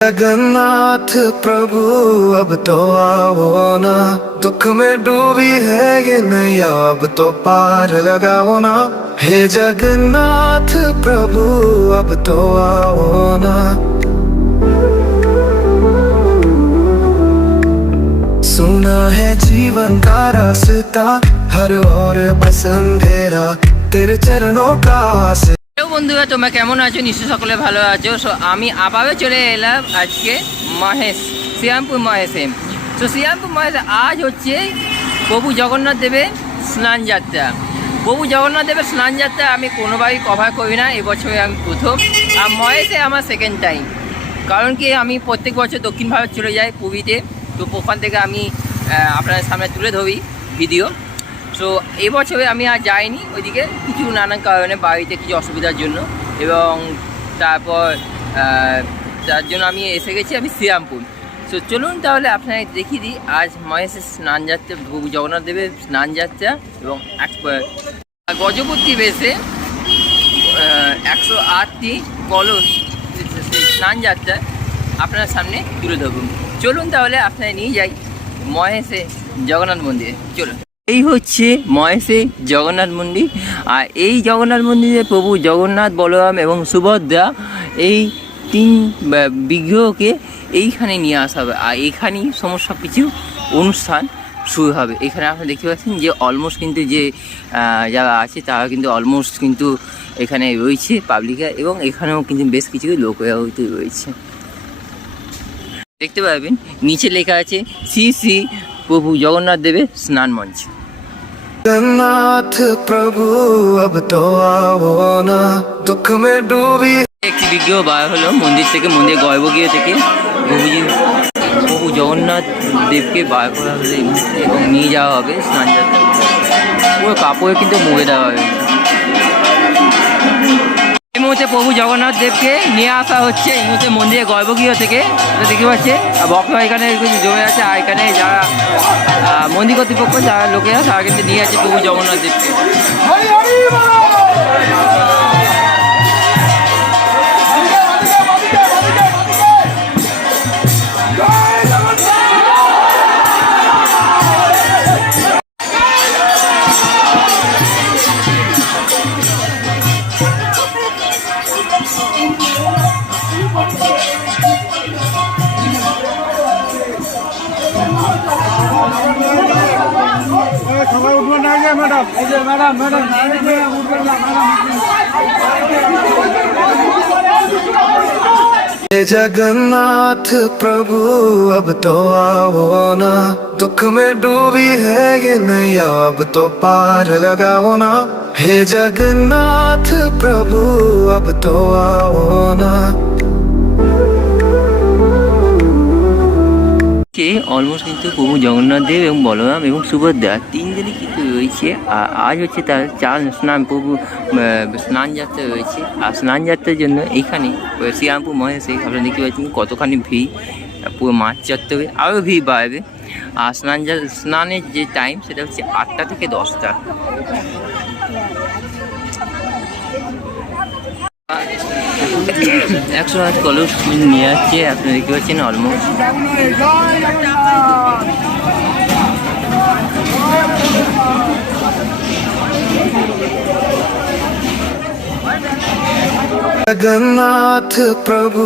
जगन्नाथ प्रभु अब तो आओ ना, दुख में डूबी है ये नैया अब तो पार लगाओ ना। हे जगन्नाथ प्रभु अब तो आओ ना। सुना है जीवन का रास्ता हर और बस अंधेरा तेरे चरणों का आस। বন্ধুরা তোমরা কেমন আছো? নিশ্চয়ই সকলে ভালো আছো। সো আমি আবারও চলে এলাম আজকে মহেশ শ্রীরামপুর মহেশে। তো শ্রীরামপুর মহেশে আজ হচ্ছে প্রভু জগন্নাথ দেবের স্নান যাত্রা। প্রভু জগন্নাথ দেবের স্নান যাত্রা আমি কোনোবারই কভার করি না, এবছরে আমি প্রথম। আর মহেশে আমার সেকেন্ড টাইম, কারণ কি আমি প্রত্যেক বছর দক্ষিণ ভারত চলে যাই পুরীতে। তো ওখান থেকে আমি আপনাদের সামনে তুলে ধরি ভিডিও। সো এবছরে আমি আর যাইনি ওইদিকে, কিছু নানান কারণে, বাড়িতে কিছু অসুবিধার জন্য, এবং তারপর তার জন্য আমি এসে গেছি আমি শ্রীরামপুর। সো চলুন তাহলে আপনাকে দেখিয়ে দিই আজ মহেশের স্নান যাত্রা, প্রভু জগন্নাথ দেবের স্নান যাত্রা এবং গজপতি বেশে 108টি কলস স্নান যাত্রা আপনার সামনে তুলে ধরুন। চলুন তাহলে আপনাকে নিয়ে যাই মহেশে জগন্নাথ মন্দিরে। চলুন, এই হচ্ছে মহেশে জগন্নাথ মন্দির। আর এই জগন্নাথ মন্দিরে প্রভু জগন্নাথ, বলরাম এবং সুভদ্রা এই তিন বিগ্রহকে এইখানে নিয়ে আসা হবে। আর এখানেই সমস্ত কিছু অনুষ্ঠান শুরু হবে। এখানে আপনারা দেখতে পাচ্ছেন যে অলমোস্ট কিন্তু যে যারা আছে তারা কিন্তু অলমোস্ট কিন্তু এখানে রয়েছে পাবলিকা, এবং এখানেও কিন্তু বেশ কিছু লোকেরাও রয়েছে। দেখতে পাবেন নিচে লেখা আছে শ্রী শ্রী প্রভু জগন্নাথ দেবের স্নান মঞ্চ। जगन्नाथ प्रभु अब तो आओ ना, दुख में डूबी। একটি বিগ্রহ বার হলো মন্দির থেকে, মন্দির গর্ভগৃহ থেকে প্রভু জগন্নাথ দেবকে বার করা হলো এবং নিয়ে যাওয়া হবে স্নান যাত্রা। পুরো কাপড়ে কিন্তু মুড়ে দেওয়া হবে। এই মুহূর্তে প্রভু জগন্নাথ দেবকে নিয়ে আসা হচ্ছে এই মুহূর্তে মন্দিরের গর্ভগৃহ থেকে, দেখতে পাচ্ছে। আর ভক্তরা এখানে জমে আছে, আর এখানে যারা মন্দির কর্তৃপক্ষ, যারা লোকেরা, তারা কিন্তু নিয়ে আছে প্রভু জগন্নাথ দেবকে। जगन्नाथ प्रभु अब तो आओ ना, दुख में डूबी है ये नैया अब तो पार लगाओ ना। हे जगन्नाथ प्रभु अब तो आओ ना। অলমোস্ট কিন্তু প্রভু জগন্নাথ দেব এবং বলরাম এবং সুভদ্রা তিনজনই কিন্তু রয়েছে। আর আজ হচ্ছে তার স্নান, প্রভু স্নান যাত্রা রয়েছে। আর স্নান যাত্রার জন্য এইখানে শ্রীরামপুর মহেশে আপনারা দেখতে পাচ্ছেন কতখানি ভিড়, পুরো মাঠ চত্বরে আরও ভিড় বাড়বে। আর স্নানের যে টাইম সেটা হচ্ছে 8টা থেকে 10টা। একশো হাত কলস নিয়ে যাচ্ছে, আপনি দেখতে পাচ্ছেন অলমোস্ট। जगन्नाथ प्रभु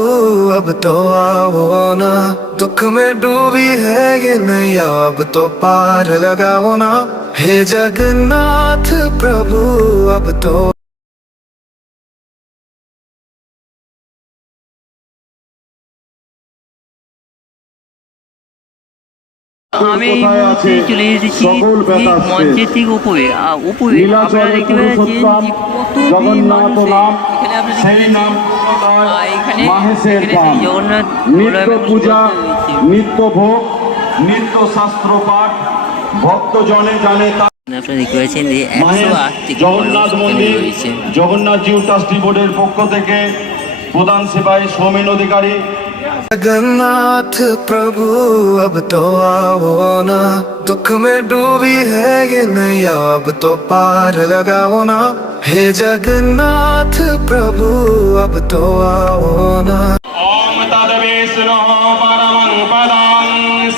अब तो आओ ना, दुख में डूबी है ये नैया अब तो पार लगाओ ना। हे जगन्नाथ प्रभु अब तो আমি এই মুহূর্তে চলে এসেছি মঞ্চের ঠিক উপরে। উপরে আপনারা দেখতে পাচ্ছেন যে কত মানুষ এখানে। এখানে জগন্নাথ নিত্য পূজা, নিত্য ভোগ, নিত্য শাস্ত্র পাঠ, ভক্তজনে জানে। আপনারা দেখতে পাচ্ছেন যে 108টি জগন্নাথ মন্দির জগন্নাথ জিউ ট্রাস্টি বোর্ডের পক্ষ থেকে প্রধান সেবায় সৌমেন অধিকারী। जगन्नाथ प्रभु अब तो आओ ना, दुख में डूबी है ये नैया अब तो पार लगाओ ना। हे जगन्नाथ प्रभु अब तो आओ ना। तद्विष्णुः परमं पदं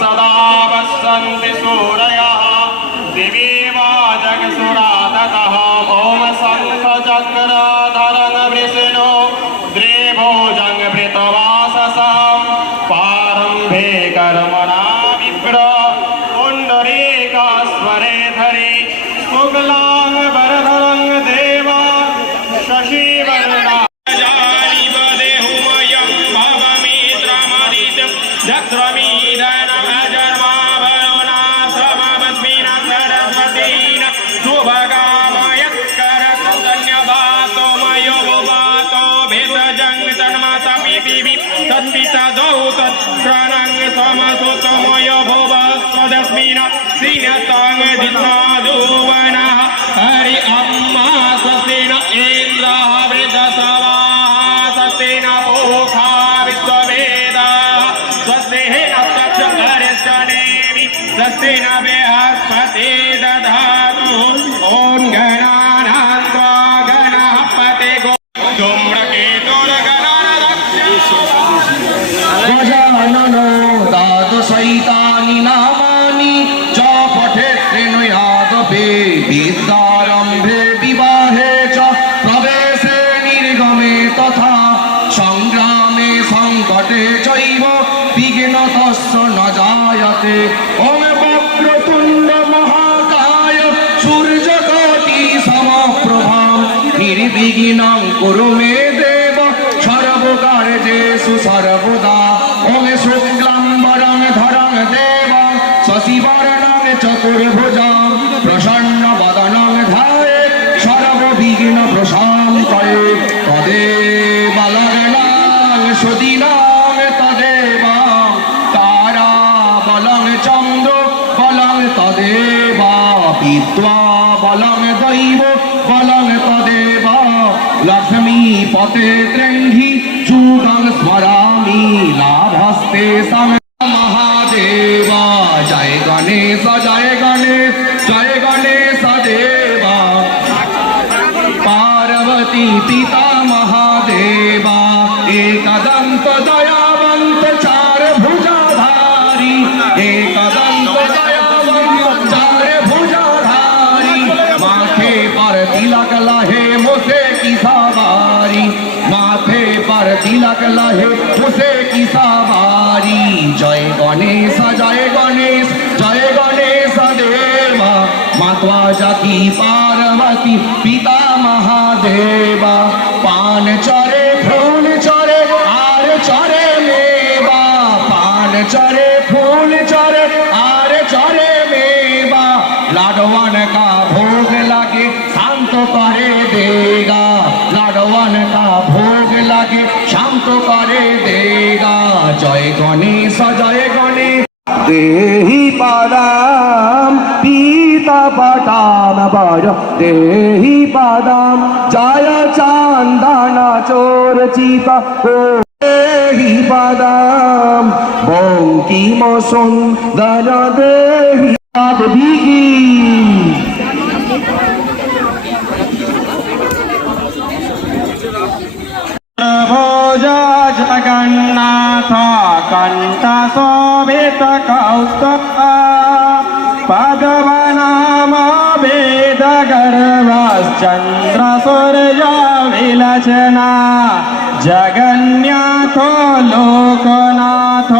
सदा पश्यन्ति सूरयः दिवि वा जगसुरा ततः ॐ शङ्खचक्रधरं विष्णु द्विभुजं भृतवाससं पारम्भे कर्मणा विप्र पुण्डरीकास्वरे धरि शुक्लां वरदरं देव शशिवर्णा हरि अम्मा स्वस्तिन इन्द्रः वृद्धसवाः स्वस्तिन पूषा विश्ववेदाः स्वस्तिः नक्षत्रेष्टनेमि स्वस्तिन बृहस्पति दधातु ॐ गणानां त्वा गणपते गजाननो द्वादशैतानि नामानि च पठेत् त्रिणयादपि विद्यारम्भे विवाहे च प्रवेशे निर्गमे तथा संग्रामे संकटे चैव विघ्नतस्य न जायते ॐ वक्रतुण्ड महाकाय सूर्यकोटि समप्रभा निर्विघ्नं कुरु मे देव सर्वकार्येषु सर्वदा ॐ शुक्लाम्बरं धरं देव शशिवर्णं चतुर्भुजं प्रसन्नवदनं ध्यायेत् सर्वविघ्नप्रशान्तये तदेव लग्नं सुदिनं तदेव ताराबलं चन्द्रो बलं तदेव विद्वा बलं दैव बलं तदेव लक्ष्मीपते त्रैहि चूडं स्मरामि लाभस्ते सम महादेव जय गणेश जय गणेश जय गणेश देव पार्वती पिता महादेव एकदंत दयावंत चार भुजाधारी एकदंत दयावंत चार भुजाधारी माथे पर तिलक लहे मुझे की सवारी माथे पर तिलक लहे मुझे की सवारी जय गणेश देव माता जाति पार्वती पिता महादेव पान चरे फूल चरे आर चरे मेवा पान चरे फूल चरे आर चरे मेवा लाडवान का भोग लगे शांत करे देगा लाडवान का भोग लगे शांत करे देगा जय गणेश देहि पादाम पीता पटाम बर देहि पादाम जय चांदना चोर चिता देहि पादाम बंकिम सुंदर देहि बिगी भोजा जगन्नाथ कंठ शोभित कौस्तुभ पद्मनाम वेद गर्भश्चंद्र सूर्य विलचना जगन्नाथ लोकनाथ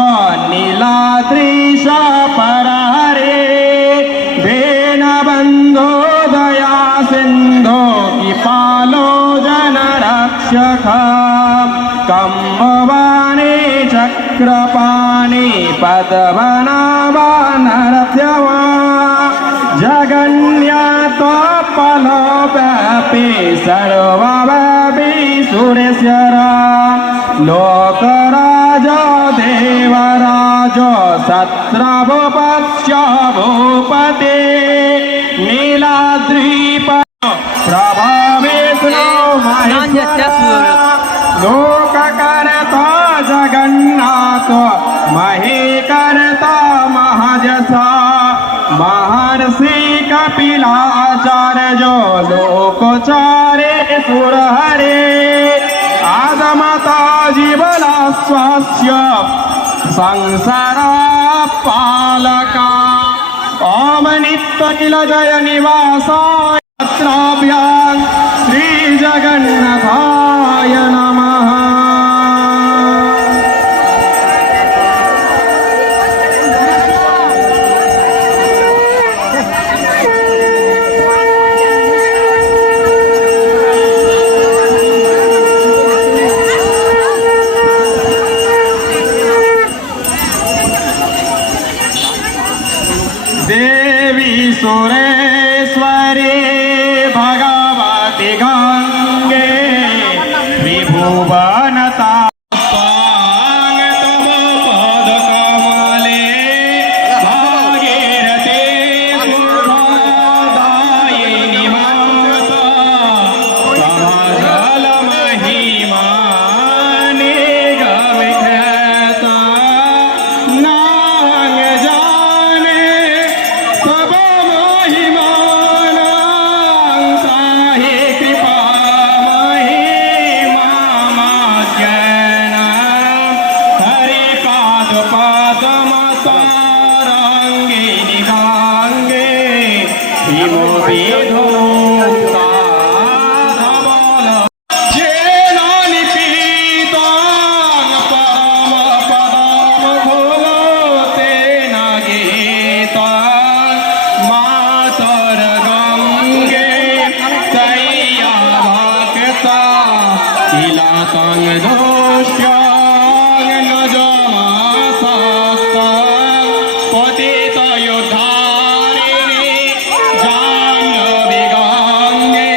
नीलाद्रीश परहरे दीनबन्धो दया सिन्धो कृपालो जनरक्षक कम्बवाणी चक्रपाणि पद्मनाभनरत्यवा जगन्नाथ फलव्यापी सर्वव्यापी सुरेश्वर लोकराज देवराज सत्रभूपस्य भूपते नीलाद्रीप प्रभाविष्णु लोककर्ता जगन्नाथ महीकर्ता महजसा महर्षि कपिलाचार्य लोकचारे सुरहरे आदमता जीवनस्वस्य संसारपालका ॐ नित्यकिलजय निवासाय तत्राभ्यां श्रीजगन्नाथाय नमः। देवी सुरेश्वरी भगवती गंगे त्रिभुवनता स्वागतम पदकमले भागीरथे सुखदायिनी माता समजलमहिमाने गविख्याता नांग जाने सब महिमानां साहि कृपा महिमामाज्ञानां हरिपाद पद्मसारङ्गिनि गाङ्गे विमोहिधूता धवल येन निपीतां परमपदं भुवतेन गीतां मातर गङ्गे तय्या भक्ता तिलकं दोष्यां न जमासक्ता पतितयोद्धारिणि जाह्नवी गङ्गे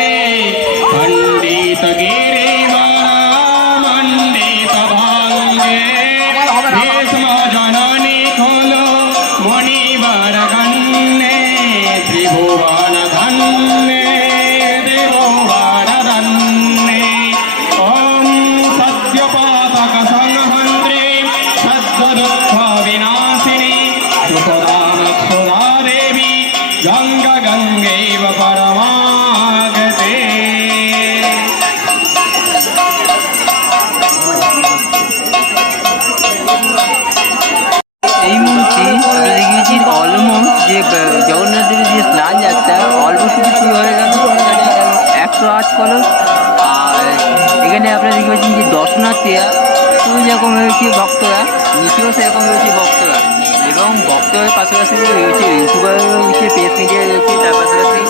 खण्डितगिरिवरमण्डितभङ्गे भीष्मजननी खलु मुनिवरगण्ये त्रिभुवनधन्ये त्रिभुवनधन्ये ॐ सत्यपातकसंहन्त्रे सद्दुःखविनाशिनी सुखदानक्षुधादेवी गङ्गैव परमागते। এই মুহূর্তে আমরা দেখেছি অলমোস্ট যে জগন্নাথ দেবের যে স্নান যাত্রা অলমোস্ট শুরু হয়ে গেল। এখানে 108 কলস, আর এখানে আপনারা দেখতে পাচ্ছেন যে দর্শনার্থীরা খুবই যেরকম রয়েছে ভক্তরা, নিচেও সেরকম রয়েছে ভক্তরা, এবং ভক্তদের পাশাপাশি রয়েছে ইউটিউবার রয়েছে, প্রেস মিডিয়া রয়েছে, তার পাশাপাশি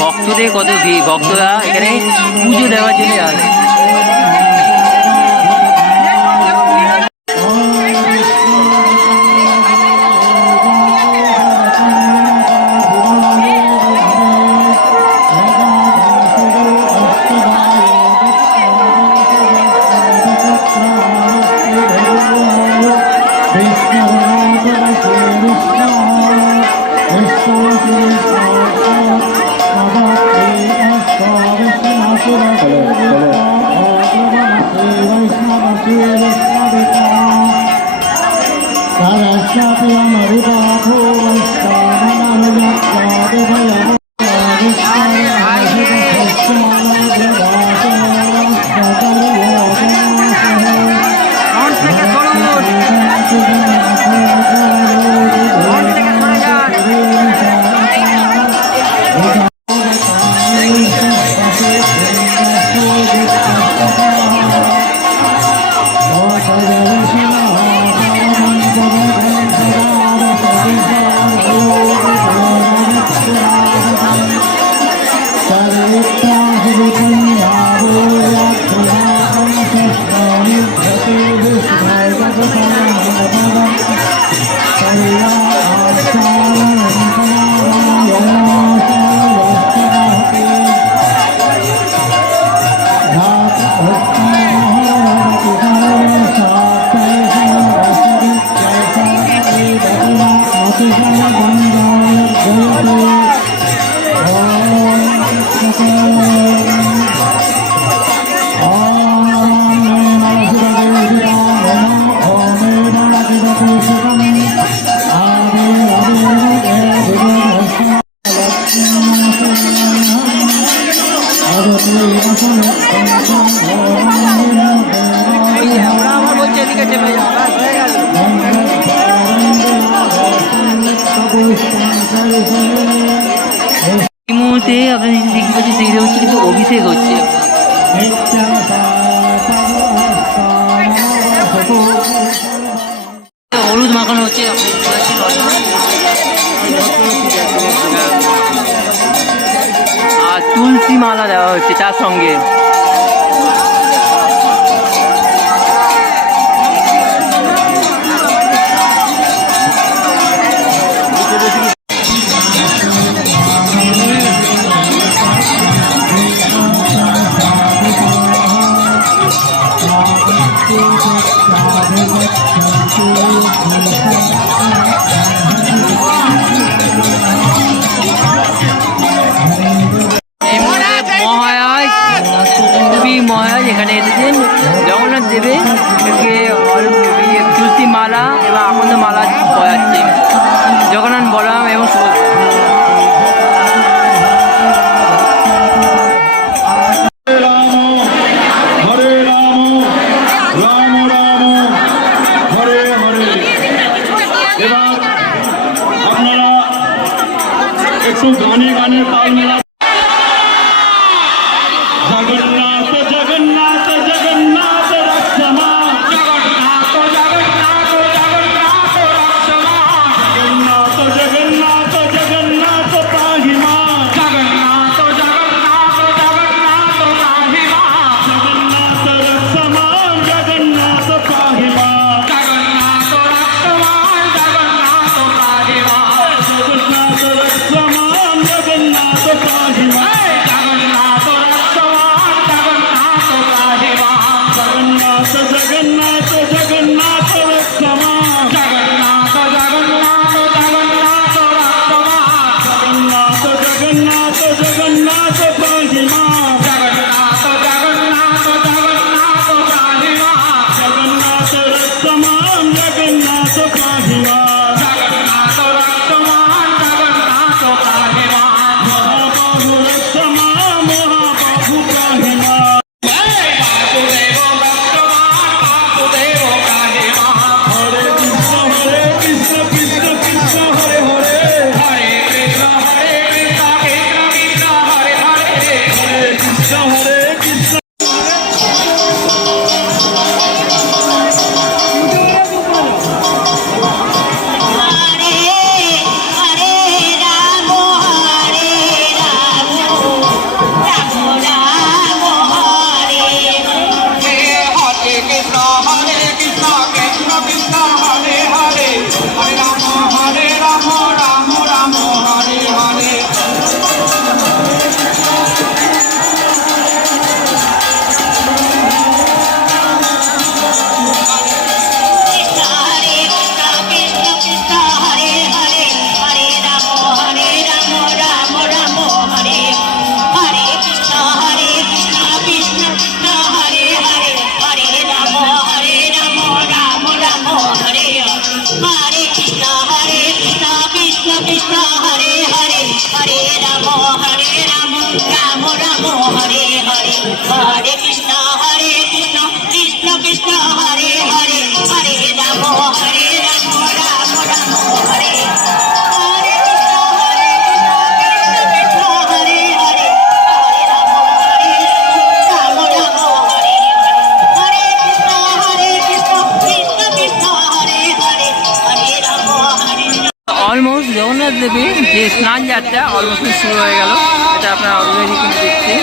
ভক্তদের কত ভিড়, ভক্তরা এখানে পুজো দেওয়ার জন্য আসে। Thank you. অভিষেক হচ্ছে। হলুদ মাখানো হচ্ছে, আর তুলসী মালা দেওয়া হচ্ছে তার সঙ্গে। মহারাজ এখানে এসেছেন জগন্নাথ দেবকে তুলসী মালা এবং আকন্দ মালা পরাচ্ছেন জগন্নাথ বলরাম এবং সুভদ্রা। হরে রাম রাম রাম হরে হরে। এবার আপনারা একটু গানে গানে তাল মেলা। জগন্নাথ জগন্নাথ জগন্নাথ রক্ষমা, জগন্নাথ জগন্নাথ জগন্নাথ রক্ষমা, জগন্নাথ জগন্নাথ জগন্নাথ পাহিমা, জগন্নাথ জগন্নাথ জগন্নাথ পাহিমা, জগন্নাথ রক্ষমা জগন্নাথ পাহিমা, জগন্নাথ রক্ষমা জগন্নাথ পাহিমা, জগন্নাথ রক্ষমা জগন্নাথ পাহিমা, জগন্নাথ জগন্নাথ জগন্নাথ জগন্নাথ রক্ষমা, জগন্নাথ জগন্নাথ জগন্নাথ রক্ষমা, জগন্নাথ জগন্নাথ জগন্নাথ পাহিমা, জগন্নাথ জগন্নাথ জগন্নাথ পাহিমা, জগন্নাথ রক্ষমা জগন্নাথ পাহিমা, জগন্নাথ রক্ষমা জগন্নাথ পাহিমা, মহাবাহু রক্ষমা মহাবাহু পাহিমা। অলমোস্ট জগন্নাথ দেবের যে স্নান যাত্রা অলমোস্ট শুরু হয়ে গেল, এটা আপনারা অলরেডি কিন্তু দেখছেন।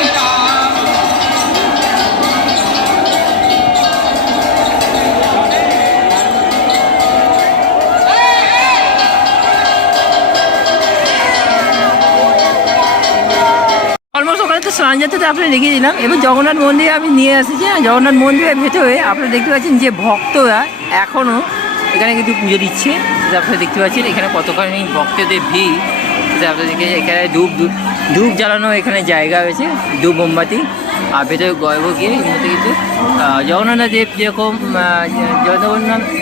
অলমোস্ট ওখানে তো স্নান যাত্রাতে আপনারা দেখিয়ে দিলাম। এবার জগন্নাথ মন্দিরে আমি নিয়ে এসেছি। জগন্নাথ মন্দিরের ভেতরে আপনারা দেখতে পাচ্ছেন যে ভক্তরা এখনও এখানে কিন্তু পুজো দিচ্ছে, সেটা আপনারা দেখতে পাচ্ছেন। এখানে কতখানি ভক্তদের ভিড় সেটা আপনারা দেখে, এখানে ধূপ জ্বালানো এখানে জায়গা রয়েছে, ধূপ মোমবাতি। আর ভেতরে গর্ভগৃহে এর মধ্যে কিন্তু জগন্নাথ দেব যেরকম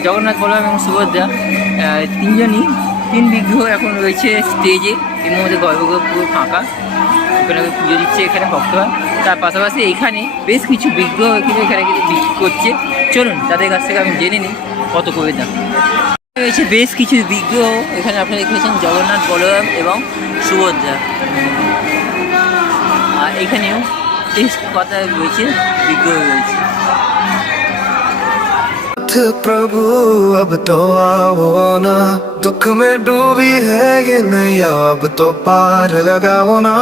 জগন্নাথ বলরাম এবং সুভদ্রা তিন বিগ্রহ এখন রয়েছে স্টেজে। এর মধ্যে গর্ভগৃহ পুরো ফাঁকা, এখানে পুজো দিচ্ছে এখানে ভক্তরা। তার পাশাপাশি এখানে বেশ কিছু বিগ্রহ এখানে কিন্তু বিক্রি করছে। চলুন তাদের কাছ থেকে আমি জেনে নিই কত করে দাম রয়েছে। বেশ কিছু বিগ্রহ এখানে আপনারা দেখেছেন, জগন্নাথ বলরাম এবং সুভদ্রা। আর এখানেও এই কথায় রয়েছে, বিগ্রহ রয়েছে। प्रभु अब तो आओ ना, दुख में डूबी है ये नैया, अब तो पार लगाओ ना।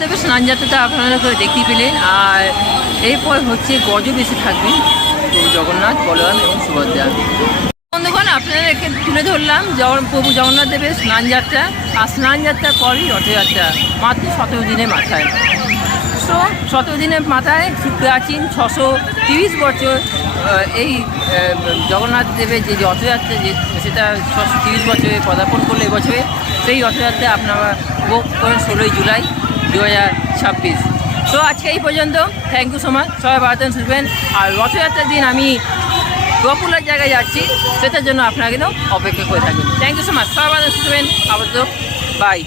তবে স্নান যাত্রাটা আপনারা করে দেখতে পেলেন। আর এরপর হচ্ছে গজ বেশি থাকবেন প্রভু জগন্নাথ, বলরাম এবং সুভদ্রা। বন্ধুগণ, আপনাদেরকে তুলে ধরলাম প্রভু জগন্নাথ দেবের স্নান যাত্রা। আর স্নান যাত্রার পরই রথযাত্রা, মাত্র 17 দিনের মাথায়। সো 17 দিনের মাথায় প্রাচীন 630 বছর এই জগন্নাথ দেবের যে রথযাত্রা, যে সেটা 630 বছরে পদার্পণ করলো এবছরে। সেই রথযাত্রা আপনারা উপভোগ করেন 16 জুলাই 2026। সো আজকে এই পর্যন্ত। Thank you so much. সবাই ভালো থাকবেন, সুস্থ থাকবেন। আর রথযাত্রার দিন আমি পপুলার জায়গায় যাচ্ছি, সেটার জন্য আপনারা কিন্তু অপেক্ষা করে থাকবেন। Thank you so much. সবাই ভালো থাকবেন, সুস্থ থাকবেন। আবার তো বাই।